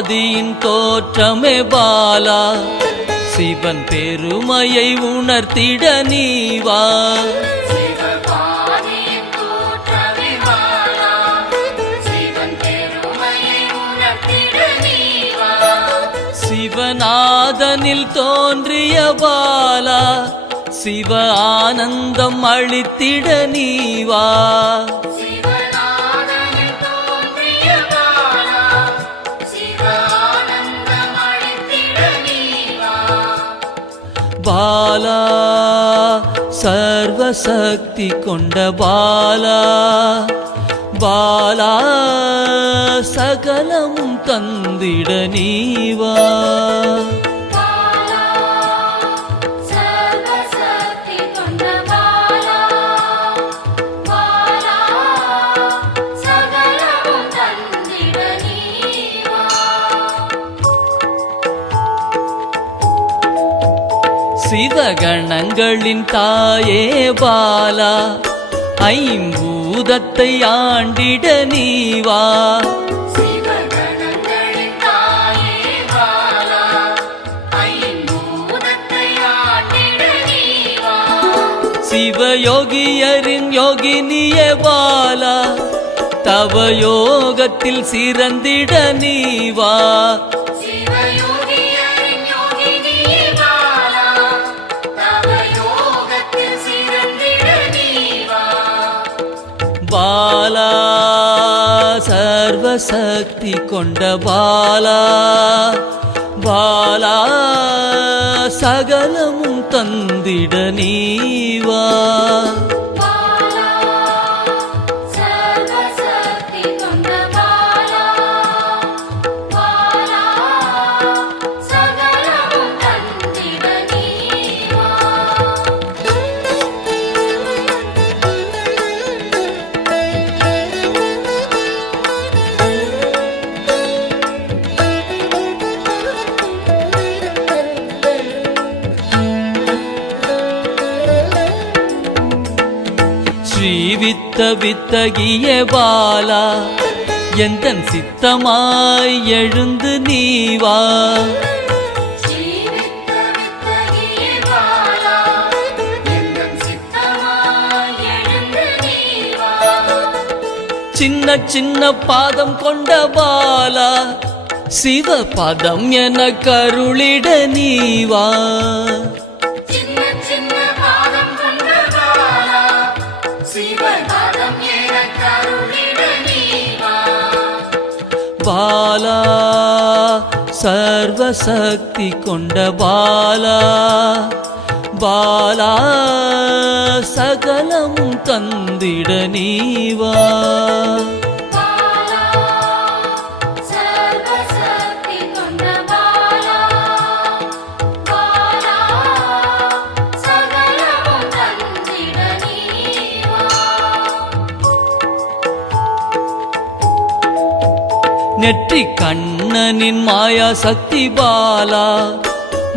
ஆதியின் தோற்றமே பாலா, சிவன் பெருமையை உணர்த்திட நீவா. சிவநாதனில் தோன்றிய பாலா, சிவ ஆனந்தம் அளித்திட நீவா. பாலா சர்வசக்தி கொண்ட பாலா, பாலா சகலமும் தந்திட நீவா. சிவகணங்களின் தாயே பாலா, ஐம்பூதத்தை ஆண்டிட நீவா. சிவயோகியரின் யோகினியே பாலா, தவ யோகத்தில் சிறந்திட நீவா. பாலா சர்வசக்தி கொண்ட பாலா, பாலா சகலமும் தந்திட நீவா. ஸ்ரீவித்த வித்தகிய பாலா, எந்தன் சித்தமாய் எழுந்து நீவா. சின்ன சின்ன பாதம் கொண்ட பாலா, சிவ பதம் என கருளிட நீவா. பாலா சர்வசக்தி கொண்ட பாலா, பாலா சகலமும் தந்திட நீவா. நெற்றி கண்ணனின் மாயா சக்தி பாலா,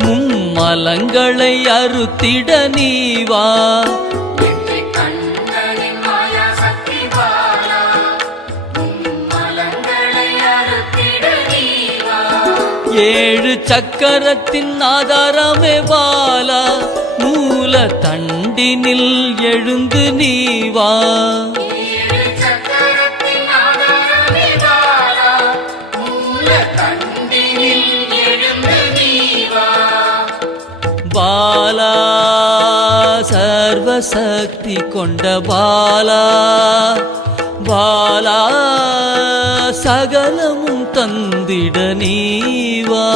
மும்மலங்களை அறுத்திட நீவா. ஏழு சக்கரத்தின் ஆதாரமே பாலா, மூல தண்டினில் எழுந்து நீவா. பாலா சர்வசக்தி கொண்ட பாலா, பாலா சகலமும் தந்திட நீவா.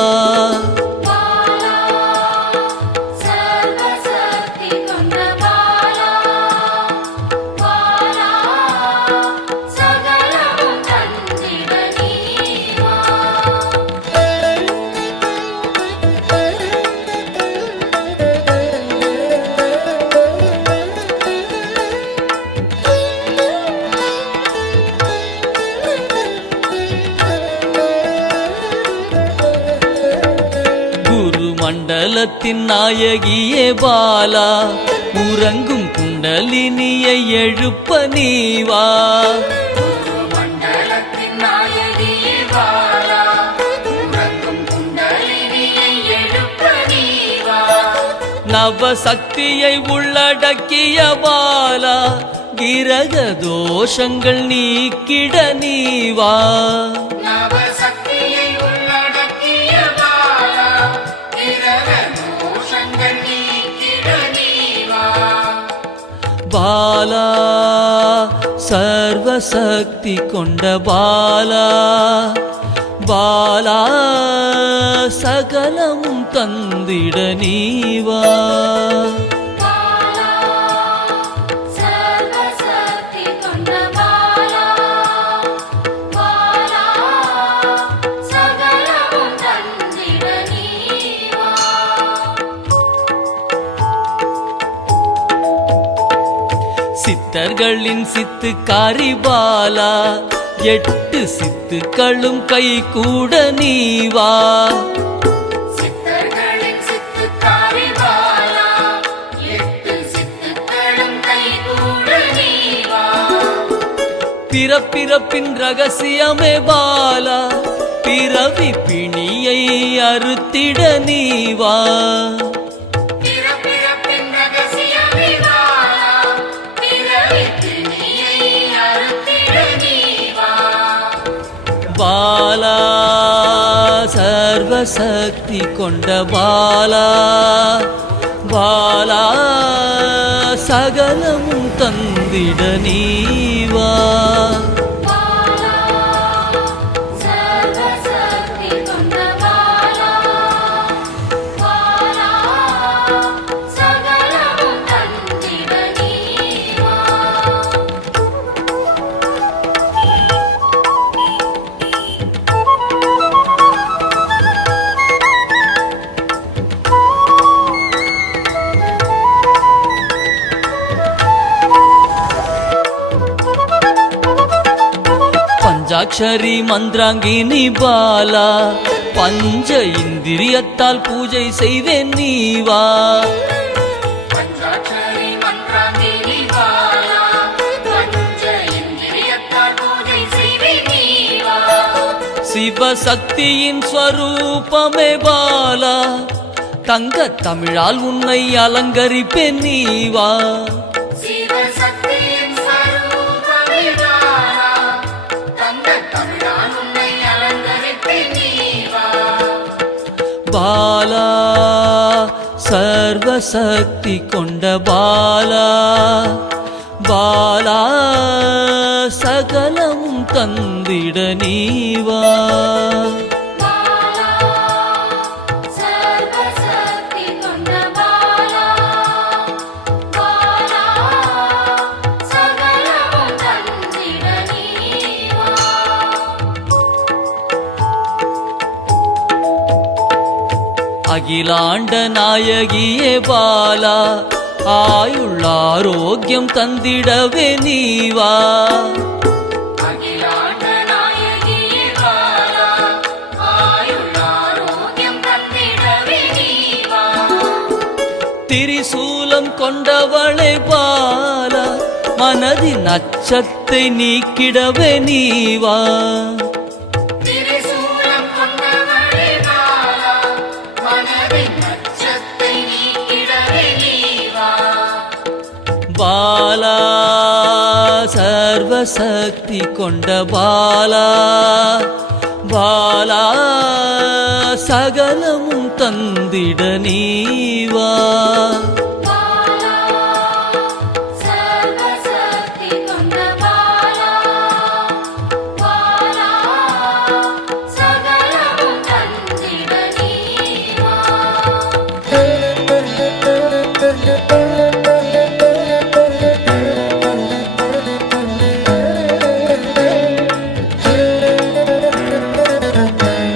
மண்டலத்தின் நாயகியே பாலா, உறங்கும் குண்டலினியை எழுப்ப நீவா. மண்டலத்தின் நாயகியே பாலா, நவசக்தியை உள்ளடக்கிய பாலா கிரக தோஷங்கள் நீக்கிட நீவா நவசக்தியை உள்ளடக்கிய பாலா கிரக தோஷங்கள் நீக்கிட நீவா பாலா சர்வசக்தி கொண்ட பாலா பாலா சகலமும் தந்திட நீவா பாலா சர்வசக்தி கொண்ட பாலா பாலா சகலமும் தந்திட நீவா சித்தர்களின் சித்துக்காரி பாலா 8 சித்துக்களும் கை கூட நீவா சித்தர்களின் சித்துக்காரி பாலா 8 சித்துக்களும் கைகூட நீவா பிறப்பிறப்பின் ரகசியமே பாலா பிறவி பிணியை அறுத்திட நீவா பிறப்பிறப்பின் ரகசியமே பாலா பிறவி பிணியை அறுத்திட நீவா பாலா சர்வசக்தி கொண்ட பாலா பாலா சகலமும் தந்திட நீவா பாலா சர்வசக்தி கொண்ட பாலா பாலா சகலமும் தந்திட நீவா பஞ்சாட்சரி மந்திராங்கினி பாலா பஞ்ச இந்திரியத்தால் பூஜை செய்வேன் நீவா பஞ்சாட்சரி மந்திராங்கினி பாலா பஞ்ச இந்திரியத்தால் பூஜை செய்வே நீவா சிவசக்தியின் ஸ்வரூபமே பாலா தங்க தமிழால் உன்னை அலங்கரிப்பேன் நீவா சிவசக்தியின் ஸ்வரூபமே பாலா தங்க தமிழால் உன்னை அலங்கரிப்பேன் நீவா பாலா சர்வசக்தி கொண்ட பாலா பாலா சகலமும் தந்திட நீவா பாலா சர்வசக்தி கொண்ட பாலா பாலா சகலமும் தந்திட நீவா அகிலாண்ட நாயகியே பாலா ஆயுள் ஆரோக்கியம் தந்திடவே நீவா அகிலாண்ட நாயகியே பாலா ஆயுள் ஆரோக்கியம் தந்திடவே நீவா திரிசூலம் கொண்டவளை பாலா மனதின் அச்சத்தை நீக்கிடவே நீவா திரிசூலம் கொண்டவளே பாலா மனதின் அச்சத்தை நீக்கிடவே நீவா பாலா சர்வசக்தி கொண்ட பாலா பாலா சகலமும் தந்திட நீவா பாலா சர்வசக்தி கொண்ட பாலா பாலா சகலமும் தந்திட நீவா